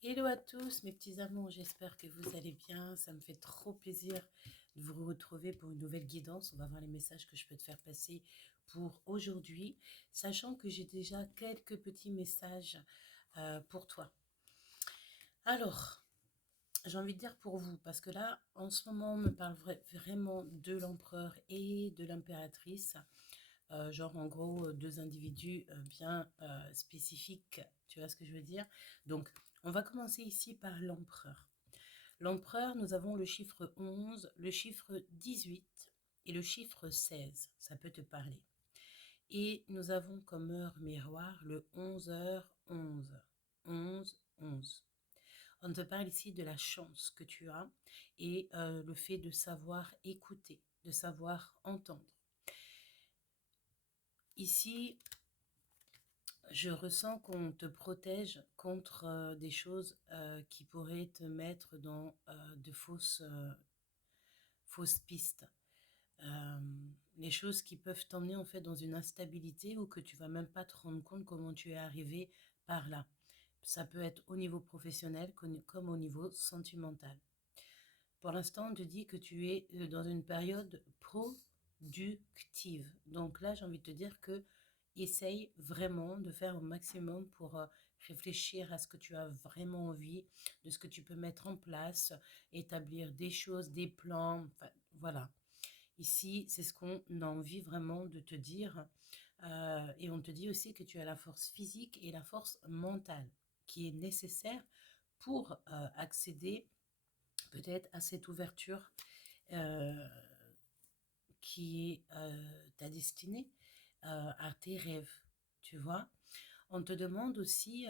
Hello à tous mes petits amours, j'espère que vous allez bien. Ça me fait trop plaisir de vous retrouver pour une nouvelle guidance. On va voir les messages que je peux te faire passer pour aujourd'hui, sachant que j'ai déjà quelques petits messages pour toi. Alors, j'ai envie de dire pour vous, parce que là, en ce moment, on me parle vraiment de l'empereur et de l'impératrice. Genre en gros deux individus bien spécifiques, tu vois ce que je veux dire? Donc, on va commencer ici par l'empereur. L'empereur, nous avons le chiffre 11, le chiffre 18 et le chiffre 16. Ça peut te parler. Et nous avons comme heure miroir le 11h11. 11, 11. On te parle ici de la chance que tu as et le fait de savoir écouter, de savoir entendre. Ici, je ressens qu'on te protège contre des choses qui pourraient te mettre dans de fausses pistes. Euh, les choses qui peuvent t'emmener en fait dans une instabilité ou que tu vas même pas te rendre compte comment tu es arrivé par là. Ça peut être au niveau professionnel comme au niveau sentimental. Pour l'instant, on te dit que tu es dans une période productive. Donc là, j'ai envie de te dire que essaye vraiment de faire au maximum pour réfléchir à ce que tu as vraiment envie, de ce que tu peux mettre en place, établir des choses, des plans, enfin, voilà. Ici, c'est ce qu'on a envie vraiment de te dire. Et on te dit aussi que tu as la force physique et la force mentale qui est nécessaire pour accéder peut-être à cette ouverture euh, qui est ta destinée, à tes rêves, tu vois. On te demande aussi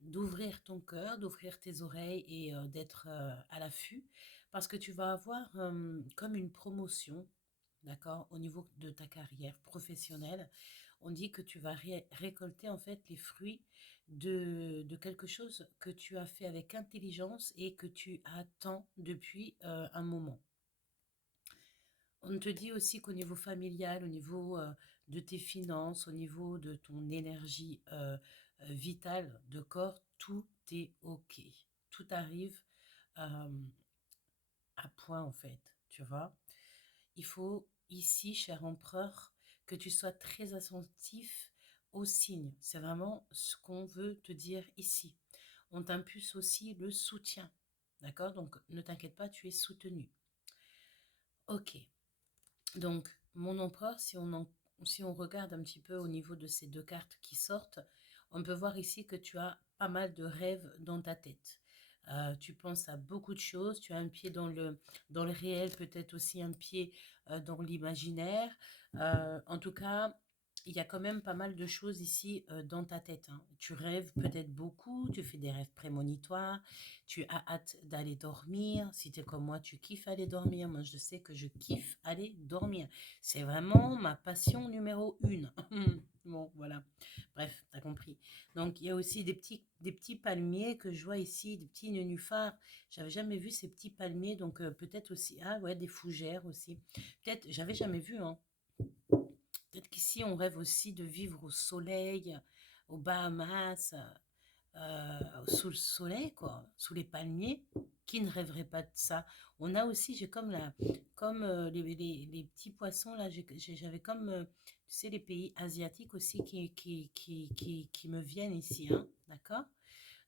d'ouvrir ton cœur, d'ouvrir tes oreilles et d'être à l'affût parce que tu vas avoir comme une promotion, d'accord, au niveau de ta carrière professionnelle. On dit que tu vas récolter en fait les fruits de quelque chose que tu as fait avec intelligence et que tu attends depuis un moment. On te dit aussi qu'au niveau familial, au niveau de tes finances, au niveau de ton énergie vitale de corps, tout est OK. Tout arrive euh, à point en fait, tu vois. Il faut ici, cher empereur, que tu sois très attentif aux signes. C'est vraiment ce qu'on veut te dire ici. On t'impulse aussi le soutien. D'accord? Donc ne t'inquiète pas, tu es soutenu. OK. Donc, mon empereur, si on regarde un petit peu au niveau de ces deux cartes qui sortent, on peut voir ici que tu as pas mal de rêves dans ta tête. Tu penses à beaucoup de choses, tu as un pied dans le réel, peut-être aussi un pied dans l'imaginaire. En tout cas, il y a quand même pas mal de choses ici dans ta tête, hein. Tu rêves peut-être beaucoup, tu fais des rêves prémonitoires, tu as hâte d'aller dormir. Si tu es comme moi, tu kiffes aller dormir. Moi, je sais que je kiffe aller dormir. C'est vraiment ma passion numéro une. Bon, voilà. Bref, t'as compris. Donc, il y a aussi des petits palmiers que je vois ici, des petits nénuphars. J'avais jamais vu ces petits palmiers. Donc, peut-être aussi, ah ouais, des fougères aussi. Peut-être, j'avais jamais vu, hein. Peut-être qu'ici, on rêve aussi de vivre au soleil, aux Bahamas, sous le soleil, quoi, sous les palmiers. Qui ne rêverait pas de ça? On a aussi, j'ai comme comme les petits poissons là, j'avais comme, tu sais, les pays asiatiques aussi qui me viennent ici, hein, d'accord?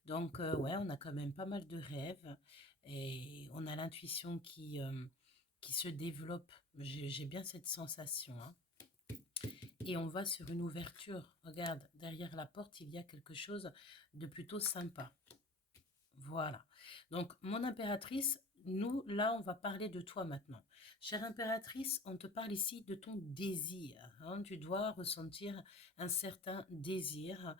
Donc, ouais, on a quand même pas mal de rêves et on a l'intuition qui se développe. J'ai bien cette sensation, hein. Et on va sur une ouverture. Regarde, derrière la porte, il y a quelque chose de plutôt sympa. Voilà. Donc, mon impératrice, nous, là, on va parler de toi maintenant. Chère impératrice, on te parle ici de ton désir, hein. Tu dois ressentir un certain désir,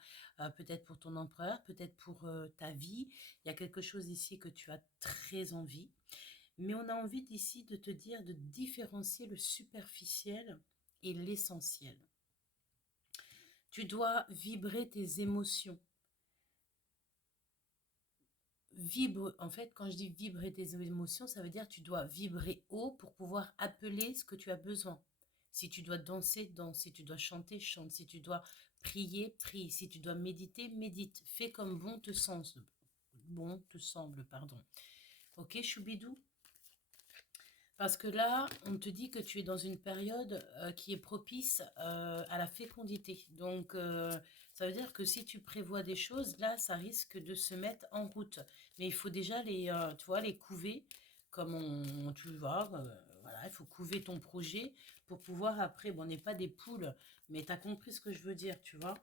peut-être pour ton empereur, peut-être pour ta vie. Il y a quelque chose ici que tu as très envie. Mais on a envie ici de te dire de différencier le superficiel et l'essentiel. Tu dois vibrer tes émotions. Vibre, en fait, quand je dis vibrer tes émotions, ça veut dire que tu dois vibrer haut pour pouvoir appeler ce que tu as besoin. Si tu dois danser, danse. Si tu dois chanter, chante. Si tu dois prier, prie. Si tu dois méditer, médite. Fais comme bon te semble. bon te semble, pardon. Ok, Choubidou? Parce que là, on te dit que tu es dans une période qui est propice à la fécondité. Donc, ça veut dire que si tu prévois des choses, là, ça risque de se mettre en route. Mais il faut déjà tu vois, les couver, comme tu vois, voilà, il faut couver ton projet pour pouvoir après, bon, on n'est pas des poules, mais tu as compris ce que je veux dire, tu vois.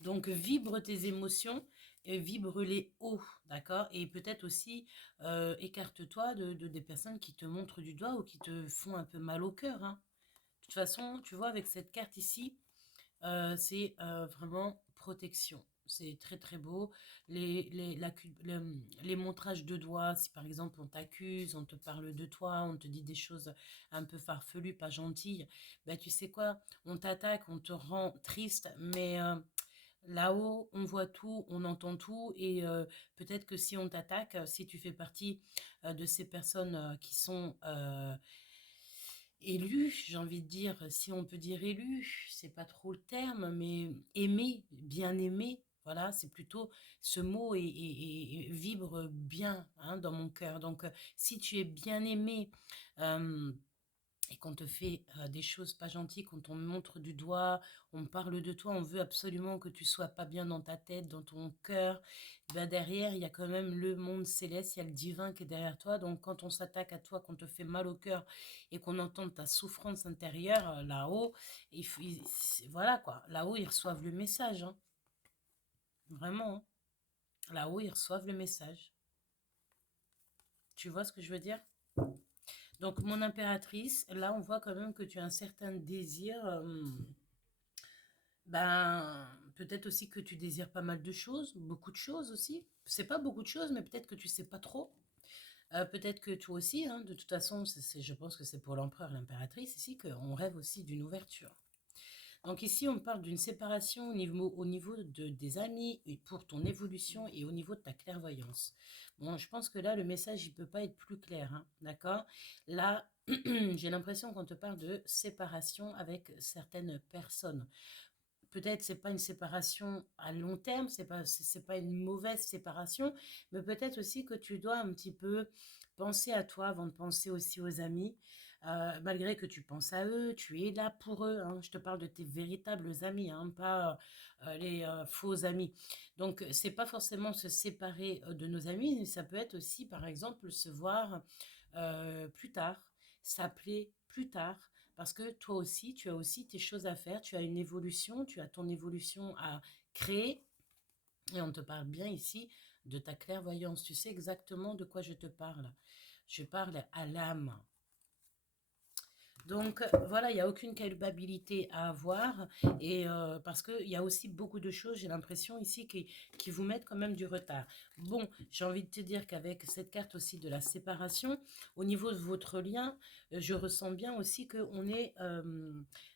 Donc, vibre tes émotions, et vibre-les haut, d'accord? Et peut-être aussi, écarte-toi des personnes qui te montrent du doigt ou qui te font un peu mal au cœur, hein. De toute façon, tu vois, avec cette carte ici, c'est vraiment protection. C'est très très beau. Les montrages de doigts, si par exemple on t'accuse, on te parle de toi, on te dit des choses un peu farfelues, pas gentilles, ben tu sais quoi, on t'attaque, on te rend triste, mais là-haut, on voit tout, on entend tout et peut-être que si on t'attaque, si tu fais partie de ces personnes qui sont élues, j'ai envie de dire, si on peut dire élues, c'est pas trop le terme, mais aimé, bien aimé, voilà, c'est plutôt ce mot et vibre bien hein, dans mon cœur. Donc, si tu es bien aimé, euh, et qu'on te fait des choses pas gentilles, qu'on te montre du doigt, on parle de toi, on veut absolument que tu sois pas bien dans ta tête, dans ton cœur, ben derrière, il y a quand même le monde céleste, il y a le divin qui est derrière toi. Donc quand on s'attaque à toi, qu'on te fait mal au cœur et qu'on entend ta souffrance intérieure là-haut, voilà quoi, là-haut, ils reçoivent le message, hein. Vraiment, hein. Là-haut, ils reçoivent le message. Tu vois ce que je veux dire? Donc, mon impératrice, là, on voit quand même que tu as un certain désir. Ben, peut-être aussi que tu désires pas mal de choses, beaucoup de choses aussi. C'est pas beaucoup de choses, mais peut-être que tu sais pas trop. Peut-être que toi aussi, hein, de toute façon, je pense que c'est pour l'empereur et l'impératrice ici qu'on rêve aussi d'une ouverture. Donc ici, on parle d'une séparation au niveau des amis et pour ton évolution et au niveau de ta clairvoyance. Bon, je pense que là, le message, il peut pas être plus clair, hein, d'accord? Là, j'ai l'impression qu'on te parle de séparation avec certaines personnes. Peut-être c'est pas une séparation à long terme, c'est pas une mauvaise séparation, mais peut-être aussi que tu dois un petit peu penser à toi avant de penser aussi aux amis. Malgré que tu penses à eux, tu es là pour eux, hein. Je te parle de tes véritables amis, hein, pas les faux amis. Donc c'est pas forcément se séparer de nos amis, mais ça peut être aussi par exemple se voir plus tard, s'appeler plus tard, parce que toi aussi, tu as aussi tes choses à faire, tu as une évolution, tu as ton évolution à créer, et on te parle bien ici de ta clairvoyance. Tu sais exactement de quoi je te parle. Je parle à l'âme. Donc voilà, il n'y a aucune culpabilité à avoir et parce qu'il y a aussi beaucoup de choses, j'ai l'impression ici, qui vous mettent quand même du retard. Bon, j'ai envie de te dire qu'avec cette carte aussi de la séparation, au niveau de votre lien, je ressens bien aussi qu'on est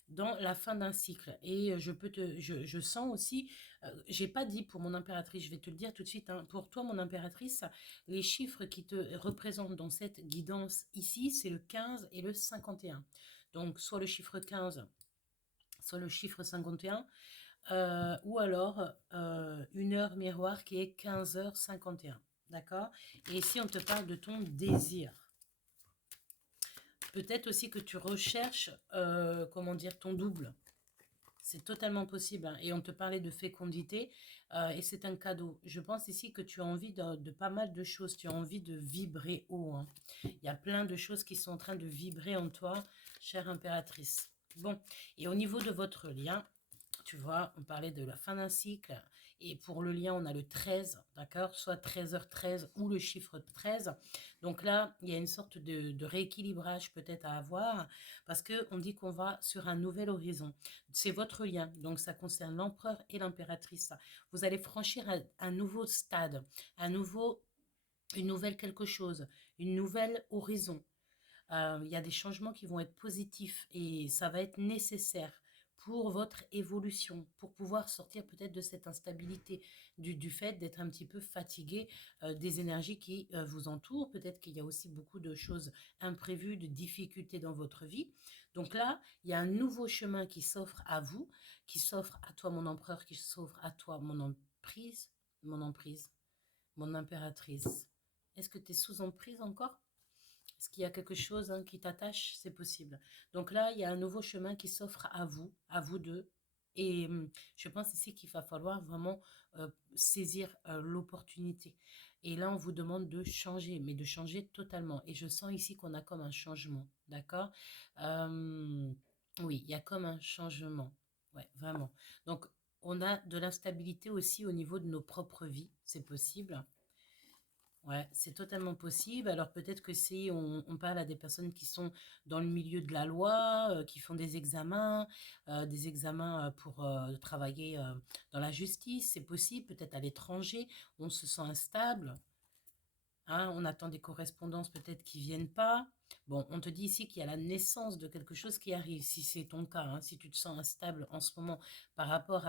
dans la fin d'un cycle et je sens aussi, j'ai pas dit pour mon impératrice, je vais te le dire tout de suite, hein, pour toi mon impératrice, les chiffres qui te représentent dans cette guidance ici, c'est le 15 et le 51. Donc, soit le chiffre 15, soit le chiffre 51, ou alors une heure miroir qui est 15h51. D'accord? Et ici, on te parle de ton désir. Peut-être aussi que tu recherches, comment dire, ton double. C'est totalement possible, hein. Et on te parlait de fécondité et c'est un cadeau. Je pense ici que tu as envie de pas mal de choses. Tu as envie de vibrer haut, hein. Il y a plein de choses qui sont en train de vibrer en toi, chère impératrice. Bon, et au niveau de votre lien, tu vois, on parlait de la fin d'un cycle. Et pour le lien, on a le 13, d'accord? Soit 13h13 ou le chiffre 13. Donc là, il y a une sorte de rééquilibrage peut-être à avoir parce qu'on dit qu'on va sur un nouvel horizon. C'est votre lien. Donc ça concerne l'empereur et l'impératrice. Vous allez franchir un nouveau stade, une nouvelle quelque chose, une nouvelle horizon. Il y a des changements qui vont être positifs et ça va être nécessaire pour votre évolution, pour pouvoir sortir peut-être de cette instabilité, du fait d'être un petit peu fatigué des énergies qui vous entourent. Peut-être qu'il y a aussi beaucoup de choses imprévues, de difficultés dans votre vie. Donc là, il y a un nouveau chemin qui s'offre à vous, qui s'offre à toi mon empereur, qui s'offre à toi mon emprise, mon emprise. mon impératrice. Est-ce que tu es sous emprise encore? Est-ce qu'il y a quelque chose qui t'attache? C'est possible. Donc là, il y a un nouveau chemin qui s'offre à vous deux. Et je pense ici qu'il va falloir vraiment saisir l'opportunité. Et là, on vous demande de changer, mais de changer totalement. Et je sens ici qu'on a comme un changement, d'accord? Euh, oui, il y a comme un changement. Ouais, vraiment. Donc, on a de l'instabilité aussi au niveau de nos propres vies, c'est possible. Ouais, c'est totalement possible. Alors peut-être que si on parle à des personnes qui sont dans le milieu de la loi, qui font des examens pour travailler dans la justice, c'est possible. Peut-être à l'étranger, on se sent instable. Hein, on attend des correspondances peut-être qui viennent pas. Bon, on te dit ici qu'il y a la naissance de quelque chose qui arrive, si c'est ton cas, hein, si tu te sens instable en ce moment par rapport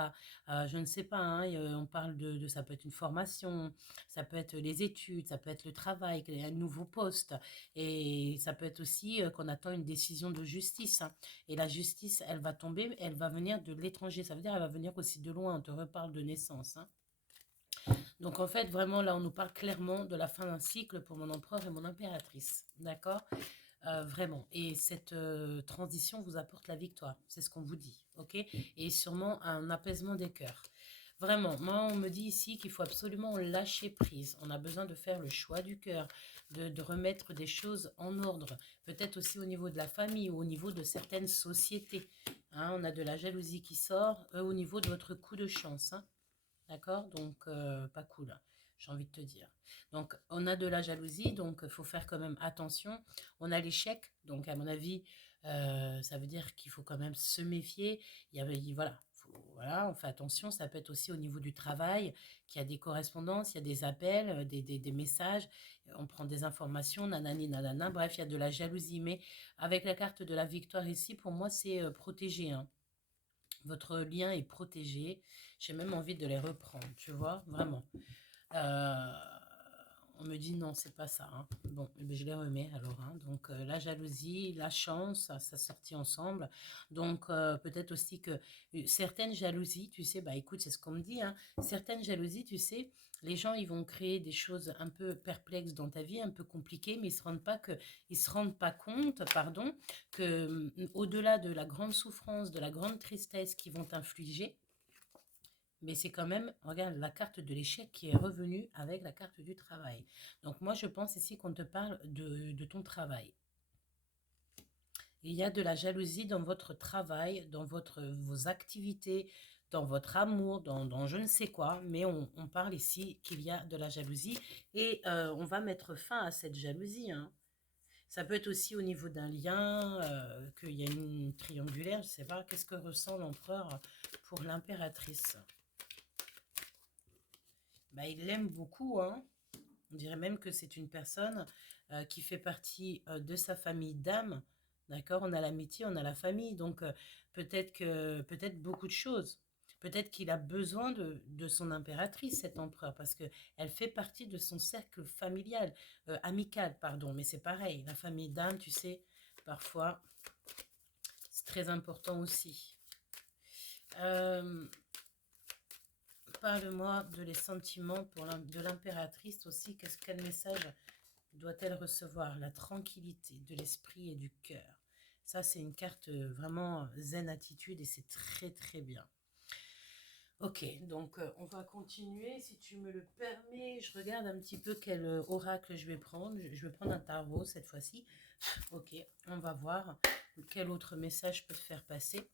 je ne sais pas, hein, on parle ça peut être une formation, ça peut être les études, ça peut être le travail, un nouveau poste, et ça peut être aussi qu'on attend une décision de justice, hein. Et la justice, elle va tomber, elle va venir de l'étranger, ça veut dire elle va venir aussi de loin, on te reparle de naissance, hein. Donc en fait, vraiment, là, on nous parle clairement de la fin d'un cycle pour mon empereur et mon impératrice. D'accord? Vraiment. Et cette transition vous apporte la victoire. C'est ce qu'on vous dit. OK? Et sûrement un apaisement des cœurs. Vraiment, moi, on me dit ici qu'il faut absolument lâcher prise. On a besoin de faire le choix du cœur, de remettre des choses en ordre. Peut-être aussi au niveau de la famille ou au niveau de certaines sociétés. Hein, on a de la jalousie qui sort au niveau de votre coup de chance. Hein. D'accord? Donc, pas cool, j'ai envie de te dire. Donc, on a de la jalousie, donc il faut faire quand même attention. On a l'échec, donc à mon avis, ça veut dire qu'il faut quand même se méfier. Voilà, voilà, on fait attention. Ça peut être aussi au niveau du travail, qu'il y a des correspondances, il y a des appels, des messages, on prend des informations, nanani, nanana. Bref, il y a de la jalousie. Mais avec la carte de la victoire ici, pour moi, c'est protégé, hein. Votre lien est protégé. J'ai même envie de les reprendre, tu vois, vraiment. Euh, on me dit non, c'est pas ça, hein. Bon, eh ben, je les remets alors, hein. Donc la jalousie, la chance, ça sortit ensemble. Donc peut-être aussi que certaines jalousies, tu sais, bah écoute, c'est ce qu'on me dit, hein. Certaines jalousies, tu sais, les gens ils vont créer des choses un peu perplexes dans ta vie, un peu compliquées, mais ils se rendent pas compte, pardon, que au-delà de la grande souffrance, de la grande tristesse qu'ils vont t'infliger, mais c'est quand même, regarde, la carte de l'échec qui est revenue avec la carte du travail. Donc moi, je pense ici qu'on te parle de ton travail. Il y a de la jalousie dans votre travail, dans vos activités, dans votre amour, dans je ne sais quoi, mais on parle ici qu'il y a de la jalousie et on va mettre fin à cette jalousie, hein. Ça peut être aussi au niveau d'un lien, qu'il y a une triangulaire, je ne sais pas, qu'est-ce que ressent l'empereur pour l'impératrice? Bah, il l'aime beaucoup, hein. On dirait même que c'est une personne qui fait partie de sa famille d'âme. D'accord? On a l'amitié, on a la famille. Donc peut-être beaucoup de choses. Peut-être qu'il a besoin de son impératrice, cet empereur, parce que elle fait partie de son cercle familial, amical, pardon. Mais c'est pareil, la famille d'âme, tu sais, parfois, c'est très important aussi. Euh, Parle-moi de les sentiments de l'impératrice aussi. Quel message doit-elle recevoir? La tranquillité de l'esprit et du cœur. Ça, c'est une carte vraiment zen attitude et c'est très très bien. Ok, donc on va continuer. Si tu me le permets, je regarde un petit peu quel oracle je vais prendre. Je vais prendre un tarot cette fois-ci. Ok, on va voir quel autre message peut te faire passer.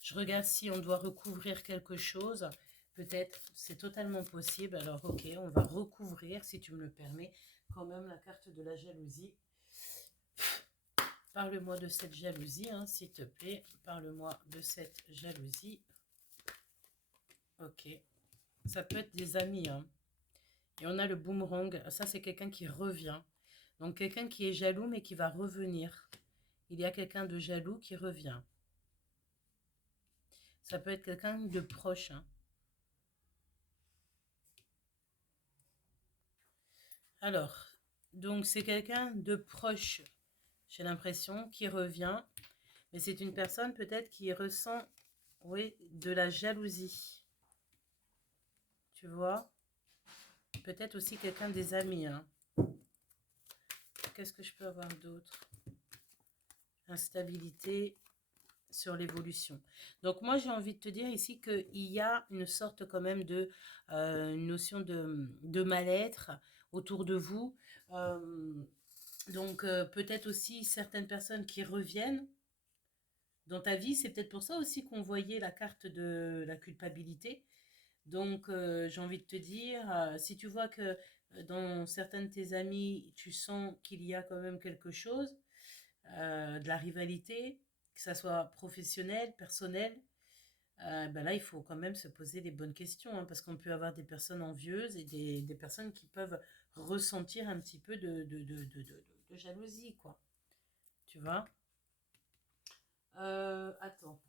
Je regarde si on doit recouvrir quelque chose. Peut-être, c'est totalement possible. Alors, ok, on va recouvrir, si tu me le permets, quand même la carte de la jalousie. Parle-moi de cette jalousie, hein, s'il te plaît. Parle-moi de cette jalousie. Ok. Ça peut être des amis, hein. Et on a le boomerang. Ça, c'est quelqu'un qui revient. Donc, quelqu'un qui est jaloux, mais qui va revenir. Il y a quelqu'un de jaloux qui revient. Ça peut être quelqu'un de proche, hein. Alors, donc c'est quelqu'un de proche, j'ai l'impression, qui revient. Mais c'est une personne peut-être qui ressent, oui, de la jalousie. Tu vois? peut-être aussi quelqu'un des amis. Hein. Qu'est-ce que je peux avoir d'autre? Instabilité sur l'évolution. Donc moi j'ai envie de te dire ici qu'il y a une sorte quand même de une notion de mal-être autour de vous. Donc peut-être aussi certaines personnes qui reviennent dans ta vie. C'est peut-être pour ça aussi qu'on voyait la carte de la culpabilité. Donc j'ai envie de te dire, si tu vois que dans certains de tes amis, tu sens qu'il y a quand même quelque chose, de la rivalité, que ça soit professionnel, personnel, ben là, il faut quand même se poser les bonnes questions, hein, parce qu'on peut avoir des personnes envieuses et des personnes qui peuvent ressentir un petit peu de jalousie, quoi. Tu vois? Attends,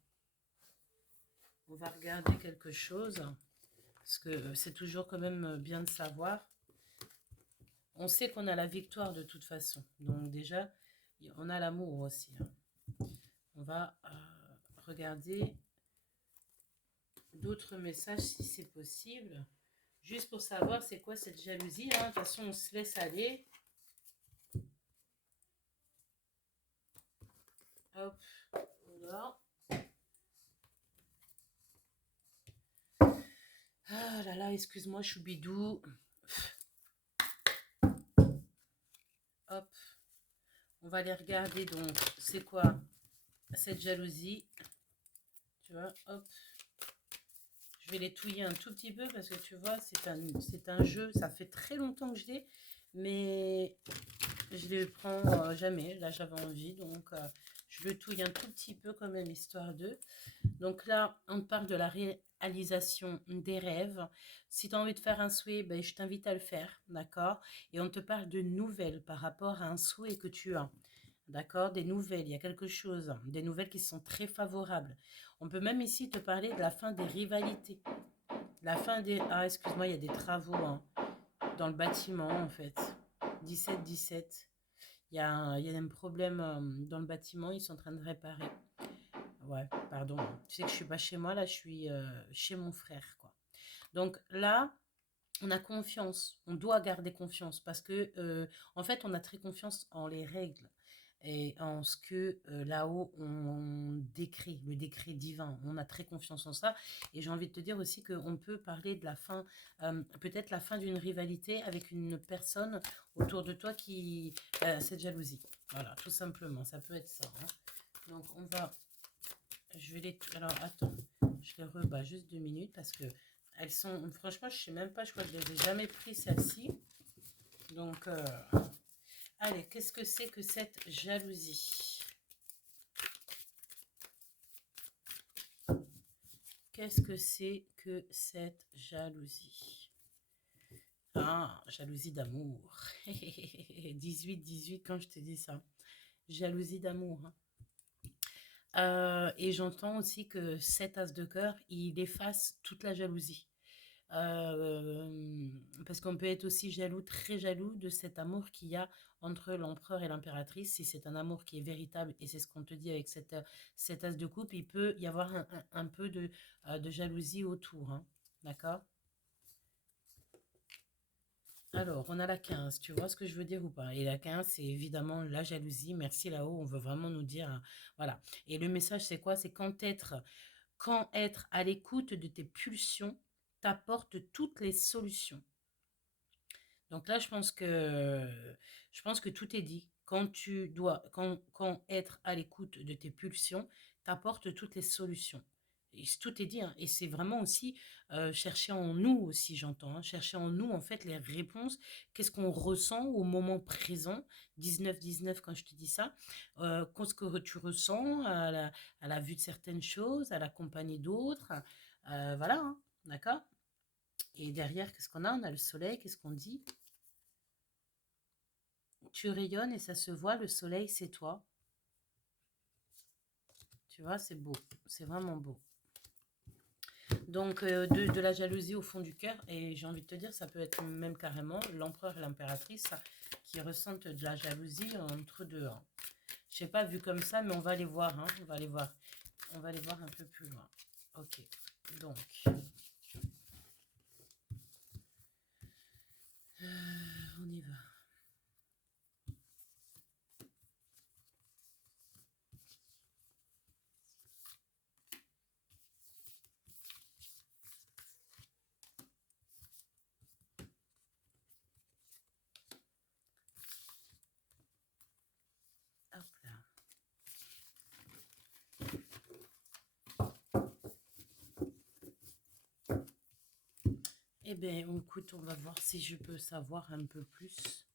on va regarder quelque chose, parce que c'est toujours quand même bien de savoir. On sait qu'on a la victoire de toute façon. Donc déjà, on a l'amour aussi. Hein. On va regarder d'autres messages si c'est possible. Juste pour savoir c'est quoi cette jalousie. Hein. De toute façon, on se laisse aller. Hop, voilà. Ah là là, excuse-moi, Choubidou. Hop, on va aller regarder donc, c'est quoi cette jalousie. Tu vois, hop. Je vais les touiller un tout petit peu parce que tu vois, c'est un jeu. Ça fait très longtemps que je l'ai, mais je les prends jamais. Là, j'avais envie, donc je le touille un tout petit peu quand même, histoire de. Donc là, on parle de la réalisation des rêves. Si tu as envie de faire un souhait, ben, je t'invite à le faire, d'accord? Et on te parle de nouvelles par rapport à un souhait que tu as. D'accord? Des nouvelles, il y a quelque chose, des nouvelles qui sont très favorables. On peut même ici te parler de la fin des rivalités. La fin des... Ah, excuse-moi, il y a des travaux hein, dans le bâtiment, en fait. 17-17. Il y a un problème dans le bâtiment, ils sont en train de réparer. Ouais, pardon. Tu sais que je suis pas chez moi, là, je suis chez mon frère, quoi. Donc là, on a confiance. On doit garder confiance parce que, en fait, on a très confiance en les règles et en ce que là-haut on décrit, le décret divin. On a très confiance en ça. Et j'ai envie de te dire aussi qu'on peut parler de la fin, peut-être la fin d'une rivalité avec une personne autour de toi qui... cette jalousie. Voilà, tout simplement. Ça peut être ça. Hein. Donc on va... Je vais les... Alors attends, je les rebats juste 2 minutes parce que elles sont... Franchement, je sais même pas, je crois que je les ai jamais pris celle-ci. Donc... allez, qu'est-ce que c'est que cette jalousie? Qu'est-ce que c'est que cette jalousie? Ah, jalousie d'amour. 18-18 quand je te dis ça. Jalousie d'amour. Hein. Et j'entends aussi que cet as de cœur, il efface toute la jalousie. Parce qu'on peut être aussi jaloux, très jaloux de cet amour qu'il y a entre l'empereur et l'impératrice. Si c'est un amour qui est véritable, et c'est ce qu'on te dit avec cet as de coupe, il peut y avoir un peu de jalousie autour. Hein. D'accord? Alors, on a la 15, tu vois ce que je veux dire ou pas? Et la 15, c'est évidemment la jalousie. Merci là-haut, on veut vraiment nous dire, voilà. Et le message, c'est quoi? C'est quand être à l'écoute de tes pulsions t'apporte toutes les solutions. Donc là, je pense que tout est dit. Quand être à l'écoute de tes pulsions t'apporte toutes les solutions. Et tout est dit, hein. Et c'est vraiment aussi chercher en nous aussi, j'entends. Hein, chercher en nous, en fait, les réponses. Qu'est-ce qu'on ressent au moment présent? 19-19, quand je te dis ça. Qu'est-ce que tu ressens à la vue de certaines choses, à la compagnie d'autres. Voilà, hein, d'accord? Et derrière, qu'est-ce qu'on a? On a le soleil, qu'est-ce qu'on dit? Tu rayonnes et ça se voit, le soleil, c'est toi. Tu vois, c'est beau, c'est vraiment beau. Donc, de la jalousie au fond du cœur, et j'ai envie de te dire, ça peut être même carrément l'empereur et l'impératrice qui ressentent de la jalousie entre deux. Hein. Je sais pas, vu comme ça, mais on va les voir, hein, on va les voir. On va les voir un peu plus loin. Ok, donc... Eh bien, écoute, on va voir si je peux savoir un peu plus.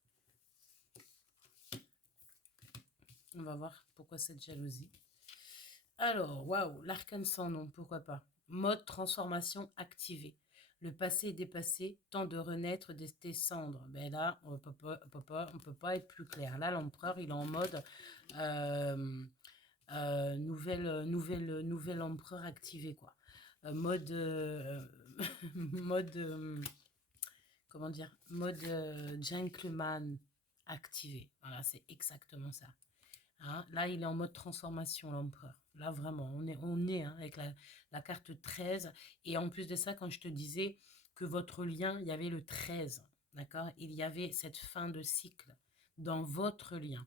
On va voir pourquoi cette jalousie. Alors, waouh, l'arcane sans nom, pourquoi pas. Mode transformation activé. Le passé est dépassé, temps de renaître de tes cendres. Ben là, on peut pas être plus clair. Là, l'empereur, il est en mode euh, nouvel empereur activé, quoi. Mode, mode, comment dire, mode gentleman activé. Voilà, c'est exactement ça. Hein, là, il est en mode transformation, l'empereur. Là, vraiment, on est hein, avec la carte 13. Et en plus de ça, quand je te disais que votre lien, il y avait le 13, d'accord? Il y avait cette fin de cycle dans votre lien.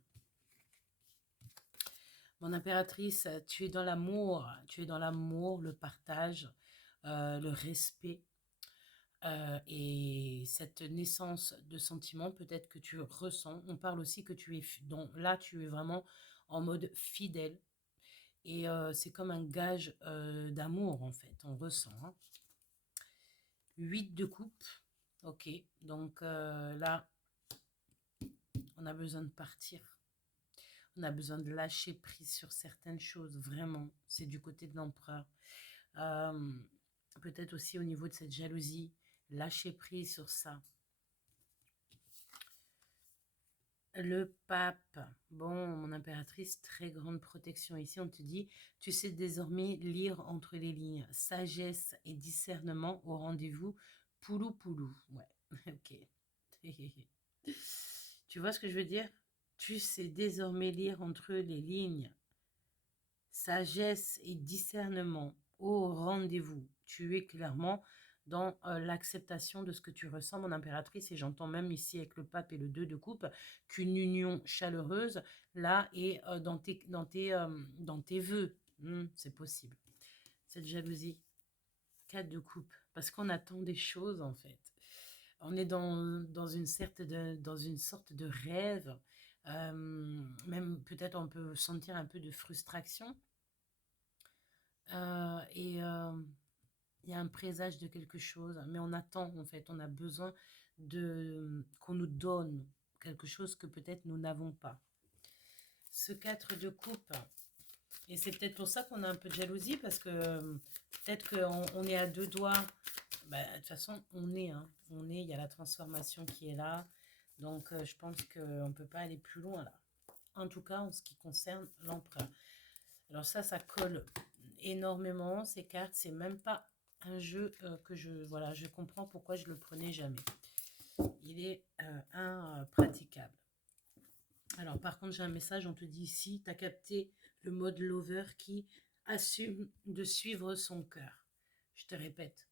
Mon impératrice, tu es dans l'amour, le partage, le respect. Et cette naissance de sentiments, peut-être que tu ressens. On parle aussi que tu es, là, tu es vraiment en mode fidèle. Et c'est comme un gage d'amour, en fait. On ressent. Hein. 8 de coupe. Ok. Donc là, on a besoin de partir. On a besoin de lâcher prise sur certaines choses. Vraiment. C'est du côté de l'empereur. Euh, Peut-être aussi au niveau de cette jalousie. Lâcher prise sur ça. Le pape, bon, mon impératrice, très grande protection. Ici, on te dit, tu sais désormais lire entre les lignes. Sagesse et discernement au rendez-vous. Poulou poulou. Ouais, ok. Tu vois ce que je veux dire? Tu sais désormais lire entre les lignes. Sagesse et discernement au rendez-vous. Tu es clairement dans l'acceptation de ce que tu ressens, mon impératrice, et j'entends même ici avec le pape et le 2 de coupe qu'une union chaleureuse, là, est dans tes vœux. C'est possible. Cette jalousie, 4 de coupe, parce qu'on attend des choses, en fait. On est dans une sorte de rêve, même peut-être on peut sentir un peu de frustration, et il y a un présage de quelque chose, mais on attend en fait, on a besoin qu'on nous donne quelque chose que peut-être nous n'avons pas. Ce 4 de coupe, et c'est peut-être pour ça qu'on a un peu de jalousie, parce que peut-être qu'on est à deux doigts. Bah, de toute façon, il y a la transformation qui est là, donc je pense qu'on ne peut pas aller plus loin là. En tout cas, en ce qui concerne l'empereur. Alors ça colle énormément, ces cartes. C'est même pas un jeu que voilà, je comprends pourquoi je le prenais jamais. Il est impraticable. Alors par contre, j'ai un message, on te dit ici, tu as capté le mode lover qui assume de suivre son cœur. Je te répète,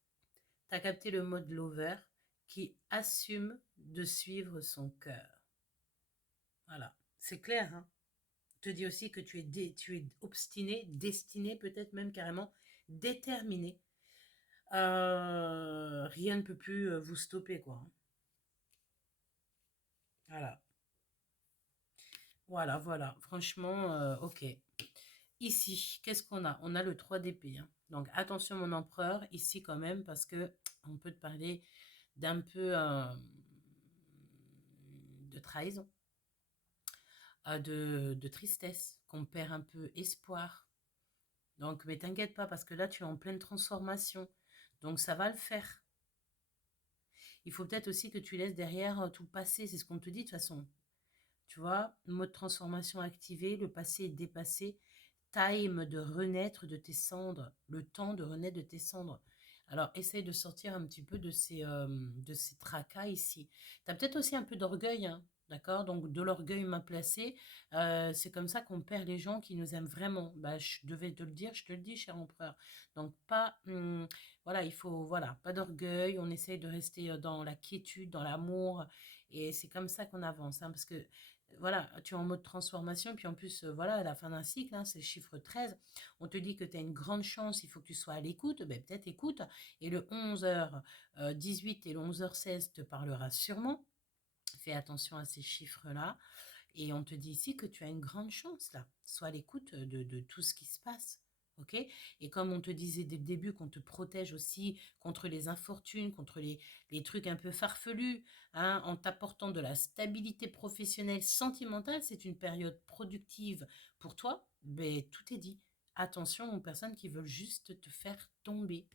tu as capté le mode lover qui assume de suivre son cœur. Voilà, c'est clair, hein? Te dit aussi que tu es obstiné, destiné, peut-être même carrément déterminé. Rien ne peut plus vous stopper, quoi. Voilà. Voilà, voilà. Franchement, ok. Ici, qu'est-ce qu'on a? On a le 3 d'épée. Hein. Donc, attention, mon empereur, ici quand même, parce que on peut te parler d'un peu de trahison, de tristesse, qu'on perd un peu espoir. Donc, mais t'inquiète pas, parce que là, tu es en pleine transformation. Donc, ça va le faire. Il faut peut-être aussi que tu laisses derrière tout le passé. C'est ce qu'on te dit de toute façon. Tu vois, mode transformation activé, le passé est dépassé. Time de renaître de tes cendres. Le temps de renaître de tes cendres. Alors, essaye de sortir un petit peu de ces tracas ici. Tu as peut-être aussi un peu d'orgueil, hein, d'accord? Donc, de l'orgueil mal placé. C'est comme ça qu'on perd les gens qui nous aiment vraiment. Bah, je devais te le dire, je te le dis, cher empereur. Donc, voilà, il faut, voilà, pas d'orgueil. On essaye de rester dans la quiétude, dans l'amour. Et c'est comme ça qu'on avance, hein, parce que voilà, tu es en mode transformation, puis en plus, voilà, à la fin d'un cycle, hein, c'est le chiffre 13, on te dit que tu as une grande chance, il faut que tu sois à l'écoute, ben peut-être écoute, et le 11h18 et le 11h16 te parlera sûrement, fais attention à ces chiffres-là, et on te dit ici que tu as une grande chance, là, sois à l'écoute de tout ce qui se passe, ok? Et comme on te disait dès le début qu'on te protège aussi contre les infortunes, contre les trucs un peu farfelus, hein, en t'apportant de la stabilité professionnelle, sentimentale, c'est une période productive pour toi, ben, tout est dit. Attention aux personnes qui veulent juste te faire tomber.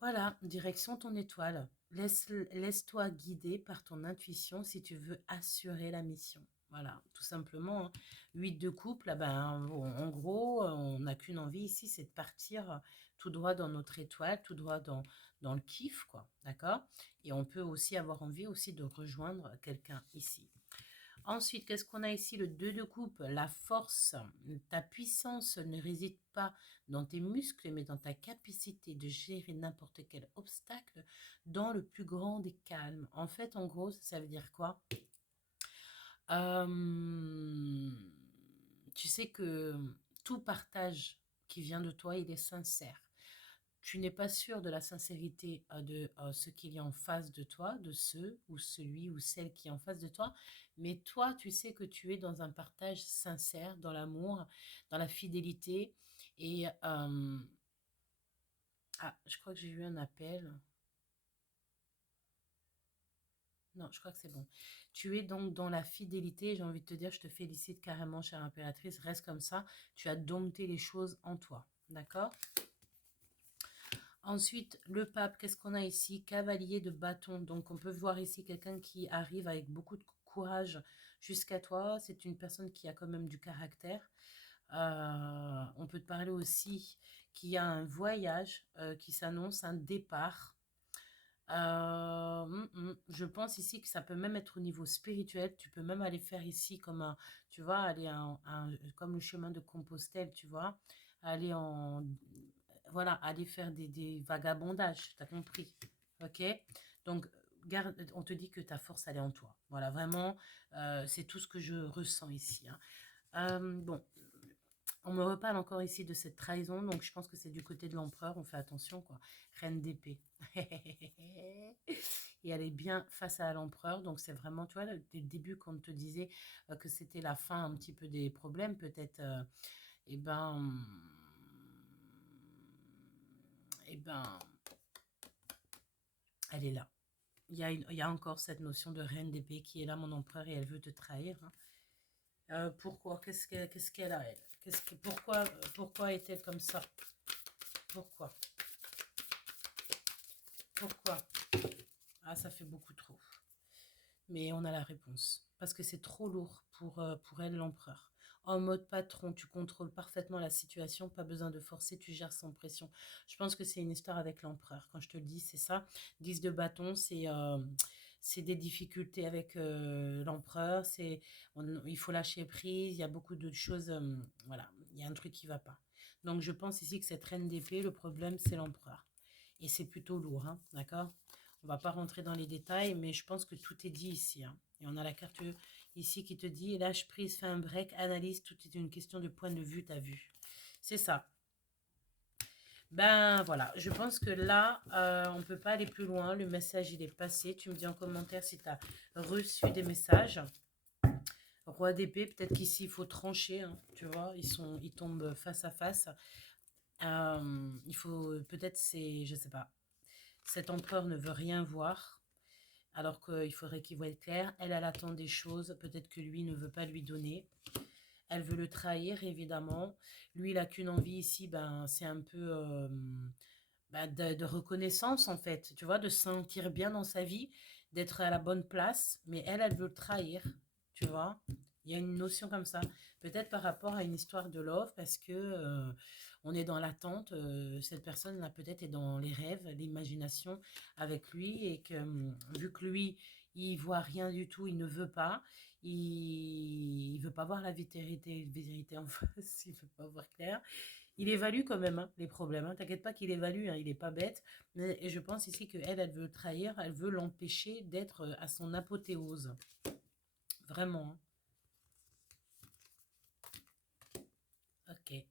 Voilà, direction ton étoile. Laisse-toi guider par ton intuition si tu veux assurer la mission. Voilà, tout simplement, hein. 8 de couple, ah ben, en gros, on n'a qu'une envie ici, c'est de partir tout droit dans notre étoile, tout droit dans le kiff, quoi. D'accord? Et on peut aussi avoir envie aussi de rejoindre quelqu'un ici. Ensuite, qu'est-ce qu'on a ici? Le 2 de coupe, la force. Ta puissance ne réside pas dans tes muscles, mais dans ta capacité de gérer n'importe quel obstacle dans le plus grand des calmes. En fait, en gros, ça veut dire quoi? Euh, Tu sais que tout partage qui vient de toi, il est sincère. Tu n'es pas sûr de la sincérité de ce qu'il y a en face de toi, de ceux ou celui ou celle qui est en face de toi, mais toi, tu sais que tu es dans un partage sincère, dans l'amour, dans la fidélité. Et je crois que j'ai eu un appel. Non, je crois que c'est bon. Tu es donc dans la fidélité. J'ai envie de te dire, je te félicite carrément, chère impératrice. Reste comme ça. Tu as dompté les choses en toi. D'accord? Ensuite, le pape, qu'est-ce qu'on a ici? Cavalier de bâton. Donc, on peut voir ici quelqu'un qui arrive avec beaucoup de courage jusqu'à toi. C'est une personne qui a quand même du caractère. On peut te parler aussi qu'il y a un voyage qui s'annonce, un départ. Je pense ici que ça peut même être au niveau spirituel. Tu peux même aller faire ici comme un, tu vois, aller comme le chemin de Compostelle, tu vois, aller en, voilà, aller faire des vagabondages, t'as compris, ok? Donc, garde, on te dit que ta force, elle est en toi. Voilà, vraiment, c'est tout ce que je ressens ici, hein. Bon, on me reparle encore ici de cette trahison, donc je pense que c'est du côté de l'empereur, on fait attention, quoi. Reine d'épée. Et elle est bien face à l'empereur, donc c'est vraiment, tu vois, dès le début, quand on te disait que c'était la fin un petit peu des problèmes, peut-être, eh ben, eh ben, elle est là. Il y a encore cette notion de reine d'épée qui est là, mon empereur, et elle veut te trahir, hein. Pourquoi? Qu'est-ce qu'elle a, elle? Pourquoi est-elle comme ça? Pourquoi? Pourquoi? Ah, ça fait beaucoup trop. Mais on a la réponse. Parce que c'est trop lourd pour elle, l'empereur. En mode patron, tu contrôles parfaitement la situation, pas besoin de forcer, tu gères sans pression. Je pense que c'est une histoire avec l'empereur. Quand je te le dis, c'est ça. 10 de bâton, c'est des difficultés avec l'empereur. Il faut lâcher prise, il y a beaucoup de choses. Voilà, il y a un truc qui va pas. Donc je pense ici que cette reine d'épée, le problème, c'est l'empereur. Et c'est plutôt lourd, hein, d'accord? On va pas rentrer dans les détails, mais je pense que tout est dit ici, hein. Et on a la carte ici qui te dit lâche prise, fais un break, analyse, tout est une question de point de vue, t'as vu. C'est ça. Ben voilà, je pense que là, on peut pas aller plus loin. Le message, il est passé. Tu me dis en commentaire si tu as reçu des messages. Roi d'épée, peut-être qu'ici, il faut trancher, hein, tu vois. Ils tombent face à face. Il faut, peut-être, je sais pas. Cet empereur ne veut rien voir. Alors qu'il faudrait qu'il voie clair. Elle attend des choses, peut-être que lui ne veut pas lui donner. Elle veut le trahir, évidemment. Lui, il n'a qu'une envie ici, ben, c'est un peu de reconnaissance, en fait. Tu vois, de se sentir bien dans sa vie, d'être à la bonne place. Mais elle veut le trahir, tu vois. Il y a une notion comme ça. Peut-être par rapport à une histoire de love, parce que on est dans l'attente. Cette personne là peut-être est dans les rêves, l'imagination avec lui, et que vu que lui, il voit rien du tout, il ne veut pas, il veut pas voir la vérité en face, il veut pas voir clair. Il évalue quand même, hein, les problèmes, hein. T'inquiète pas qu'il évalue, hein, il est pas bête. Et je pense ici que elle veut le trahir, elle veut l'empêcher d'être à son apothéose. Vraiment, hein. Ok.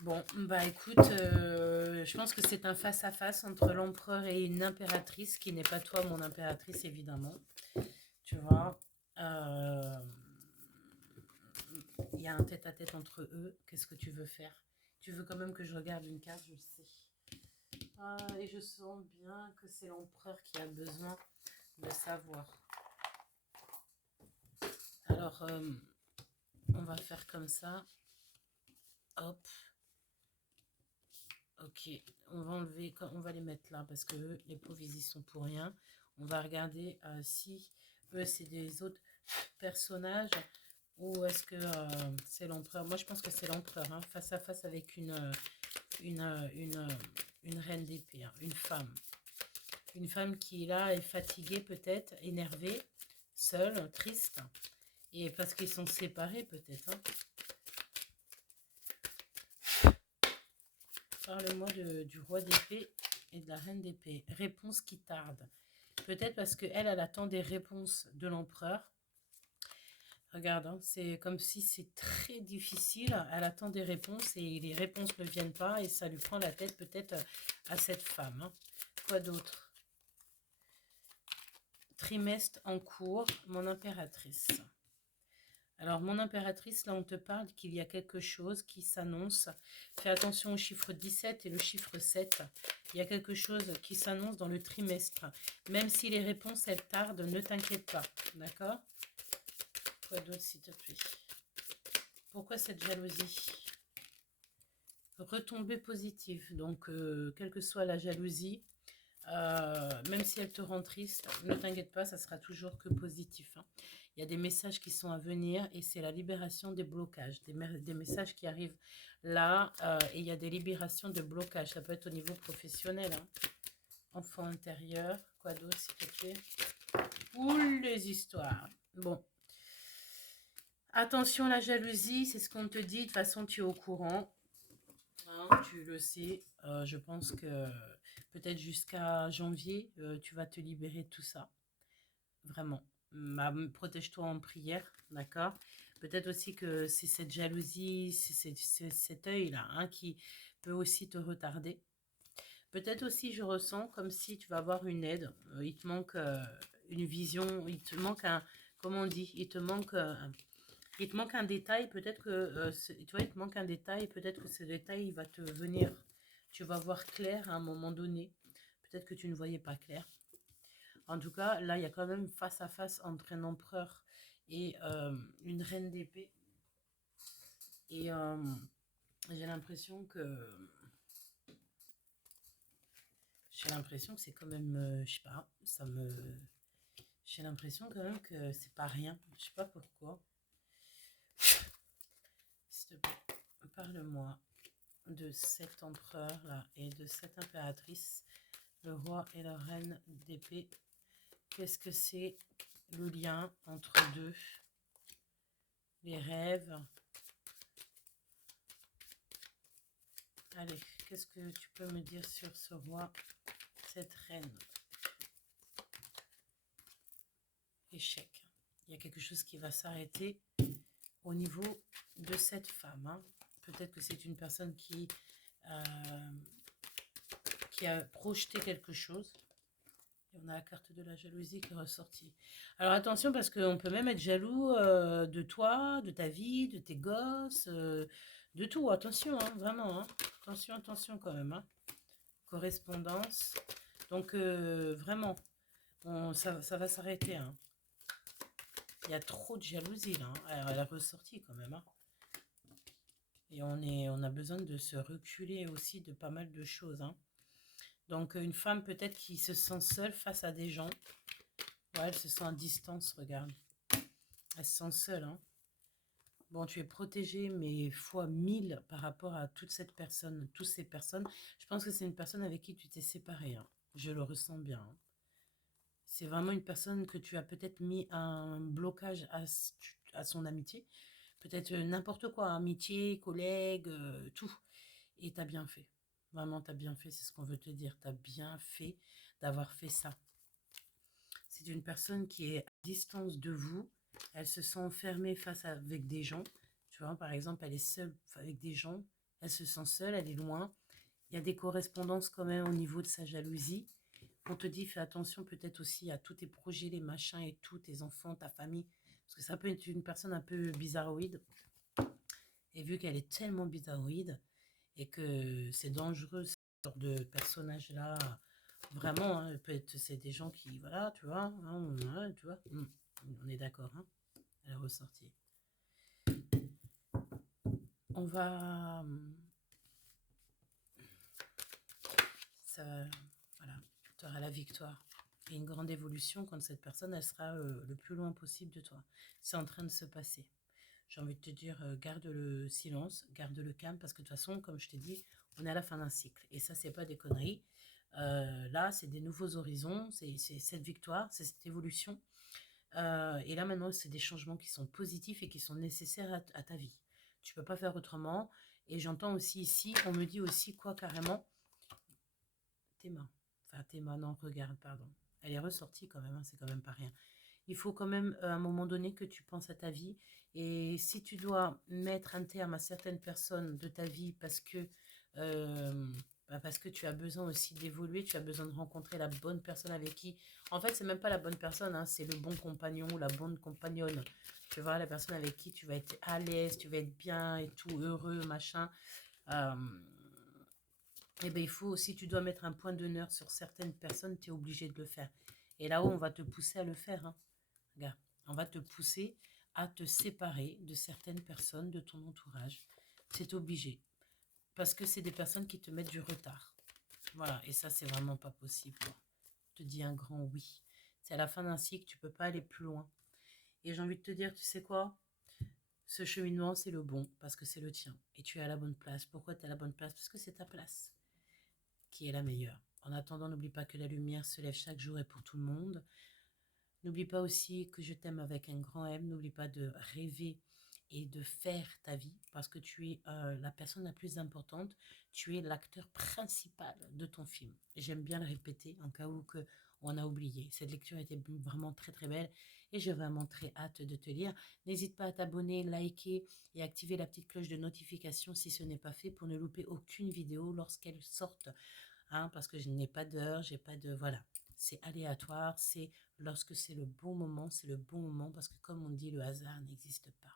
Bon, bah écoute, je pense que c'est un face-à-face entre l'empereur et une impératrice, qui n'est pas toi, mon impératrice, évidemment. Tu vois. Euh, Il y a un tête-à-tête entre eux. Qu'est-ce que tu veux faire? Tu veux quand même que je regarde une carte, je le sais. Ah, et je sens bien que c'est l'empereur qui a besoin de savoir. Alors, on va faire comme ça. Hop. Ok. On va enlever, on va les mettre là parce que eux, les pauvres, ils y sont pour rien. On va regarder si eux, c'est des autres personnages ou est-ce que c'est l'empereur. Moi, je pense que c'est l'empereur, hein, face à face avec une, euh, une, euh, une reine d'épée, hein, une femme. Une femme qui, là, est fatiguée peut-être, énervée, seule, triste. Et parce qu'ils sont séparés peut-être. Hein. Parle-moi du roi d'épée et de la reine d'épée. Réponse qui tarde. Peut-être parce qu'elle, elle attend des réponses de l'empereur. Regarde, hein, c'est comme si c'est très difficile. Elle attend des réponses et les réponses ne viennent pas et ça lui prend la tête peut-être à cette femme. Hein. Quoi d'autre? Trimestre en cours, mon impératrice. Alors, mon impératrice, là, on te parle qu'il y a quelque chose qui s'annonce. Fais attention au chiffre 17 et le chiffre 7. Il y a quelque chose qui s'annonce dans le trimestre. Même si les réponses, elles tardent, ne t'inquiète pas. D'accord? Quoi d'autre, s'il te plaît? Pourquoi cette jalousie? Retombée positive. Donc, quelle que soit la jalousie, même si elle te rend triste, ne t'inquiète pas, ça sera toujours que positif. Hein. Il y a des messages qui sont à venir et c'est la libération des blocages, des messages qui arrivent là et il y a des libérations de blocages. Ça peut être au niveau professionnel. Hein. Enfant intérieur, quoi d'autre s'il te plaît? Ouh, les histoires. Bon. Attention, la jalousie, c'est ce qu'on te dit. De toute façon, tu es au courant. Hein, tu le sais. Je pense que peut-être jusqu'à janvier, tu vas te libérer de tout ça. Vraiment. Protège-toi en prière, d'accord? Peut-être aussi que c'est cette jalousie, c'est cet œil-là hein, qui peut aussi te retarder. Peut-être aussi, je ressens comme si tu vas avoir une aide. Il te manque une vision, il te manque un, comment on dit, il te manque un détail. Peut-être que, tu vois, il te manque un détail. Peut-être que ce détail, il va te venir. Tu vas voir clair à un moment donné. Peut-être que tu ne voyais pas clair. En tout cas, là, il y a quand même face à face entre un empereur et une reine d'épée. Et j'ai l'impression que c'est quand même, je sais pas, j'ai l'impression quand même que c'est pas rien. Je sais pas pourquoi. S'il te plaît, parle-moi de cet empereur là et de cette impératrice, le roi et la reine d'épée. Qu'est-ce que c'est le lien entre deux? Les rêves. Allez, qu'est-ce que tu peux me dire sur ce roi, cette reine? Échec. Il y a quelque chose qui va s'arrêter au niveau de cette femme. Hein. Peut-être que c'est une personne euh, qui a projeté quelque chose. Et on a la carte de la jalousie qui est ressortie. Alors attention parce qu'on peut même être jaloux de toi, de ta vie, de tes gosses, de tout. Attention, hein, vraiment. Hein. Attention, attention quand même. Hein. Correspondance. Donc vraiment, ça va s'arrêter. Hein. Il y a trop de jalousie là. Hein. Elle a ressorti quand même. Hein. Et on a besoin de se reculer aussi de pas mal de choses. Hein. Donc une femme peut-être qui se sent seule face à des gens. Ouais, elle se sent à distance, regarde. Elle se sent seule. Hein. Bon, tu es protégée, mais fois 1000 par rapport à toute cette personne, toutes ces personnes. Je pense que c'est une personne avec qui tu t'es séparée. Hein. Je le ressens bien. Hein. C'est vraiment une personne que tu as peut-être mis un blocage à son amitié. Peut-être n'importe quoi, amitié, collègue, tout. Et tu as bien fait. Vraiment, tu as bien fait, c'est ce qu'on veut te dire. Tu as bien fait d'avoir fait ça. C'est une personne qui est à distance de vous. Elle se sent enfermée avec des gens. Tu vois, par exemple, elle est seule avec des gens. Elle se sent seule, elle est loin. Il y a des correspondances quand même au niveau de sa jalousie. On te dit, fais attention peut-être aussi à tous tes projets, les machins et tout, tes enfants, ta famille. Parce que ça peut être une personne un peu bizarroïde. Et vu qu'elle est tellement bizarroïde et que c'est dangereux, ce genre de personnage-là, vraiment, hein, c'est des gens qui, voilà, tu vois, hein, ouais, tu vois, on est d'accord, hein, elle est ressortie. On va, ça, voilà, tu auras la victoire et une grande évolution quand cette personne, elle sera le plus loin possible de toi. C'est en train de se passer. J'ai envie de te dire, garde le silence, garde le calme, parce que de toute façon, comme je t'ai dit, on est à la fin d'un cycle. Et ça, c'est pas des conneries. Là, c'est des nouveaux horizons, c'est cette victoire, c'est cette évolution. Et là, maintenant, c'est des changements qui sont positifs et qui sont nécessaires à ta vie. Tu peux pas faire autrement. Et j'entends aussi ici, on me dit aussi quoi carrément, tes mains. Enfin, tes mains, non, regarde, pardon. Elle est ressortie quand même, hein, c'est quand même pas rien. Il faut quand même, à un moment donné, que tu penses à ta vie. Et si tu dois mettre un terme à certaines personnes de ta vie euh, parce que tu as besoin aussi d'évoluer, tu as besoin de rencontrer la bonne personne avec qui... En fait, c'est même pas la bonne personne, hein, c'est le bon compagnon ou la bonne compagnonne. Tu vois, la personne avec qui tu vas être à l'aise, tu vas être bien et tout, heureux, machin. Euh, eh bien, il faut, si tu dois mettre un point d'honneur sur certaines personnes, tu es obligé de le faire. Et là-haut, on va te pousser à le faire, hein. Regarde, on va te pousser à te séparer de certaines personnes de ton entourage. C'est obligé. Parce que c'est des personnes qui te mettent du retard. Voilà, et ça, c'est vraiment pas possible, quoi. Je te dis un grand oui. C'est à la fin d'un cycle, tu peux pas aller plus loin. Et j'ai envie de te dire, tu sais quoi? Ce cheminement, c'est le bon, parce que c'est le tien. Et tu es à la bonne place. Pourquoi tu es à la bonne place? Parce que c'est ta place qui est la meilleure. En attendant, n'oublie pas que la lumière se lève chaque jour et pour tout le monde. N'oublie pas aussi que je t'aime avec un grand M. N'oublie pas de rêver et de faire ta vie parce que tu es la personne la plus importante. Tu es l'acteur principal de ton film. J'aime bien le répéter en cas où que on a oublié. Cette lecture était vraiment très très belle et j'ai vraiment très hâte de te lire. N'hésite pas à t'abonner, liker et activer la petite cloche de notification si ce n'est pas fait pour ne louper aucune vidéo lorsqu'elle sortent. Hein, parce que je n'ai pas d'heure, j'ai pas de... Voilà, c'est aléatoire, c'est lorsque c'est le bon moment parce que comme on dit, le hasard n'existe pas.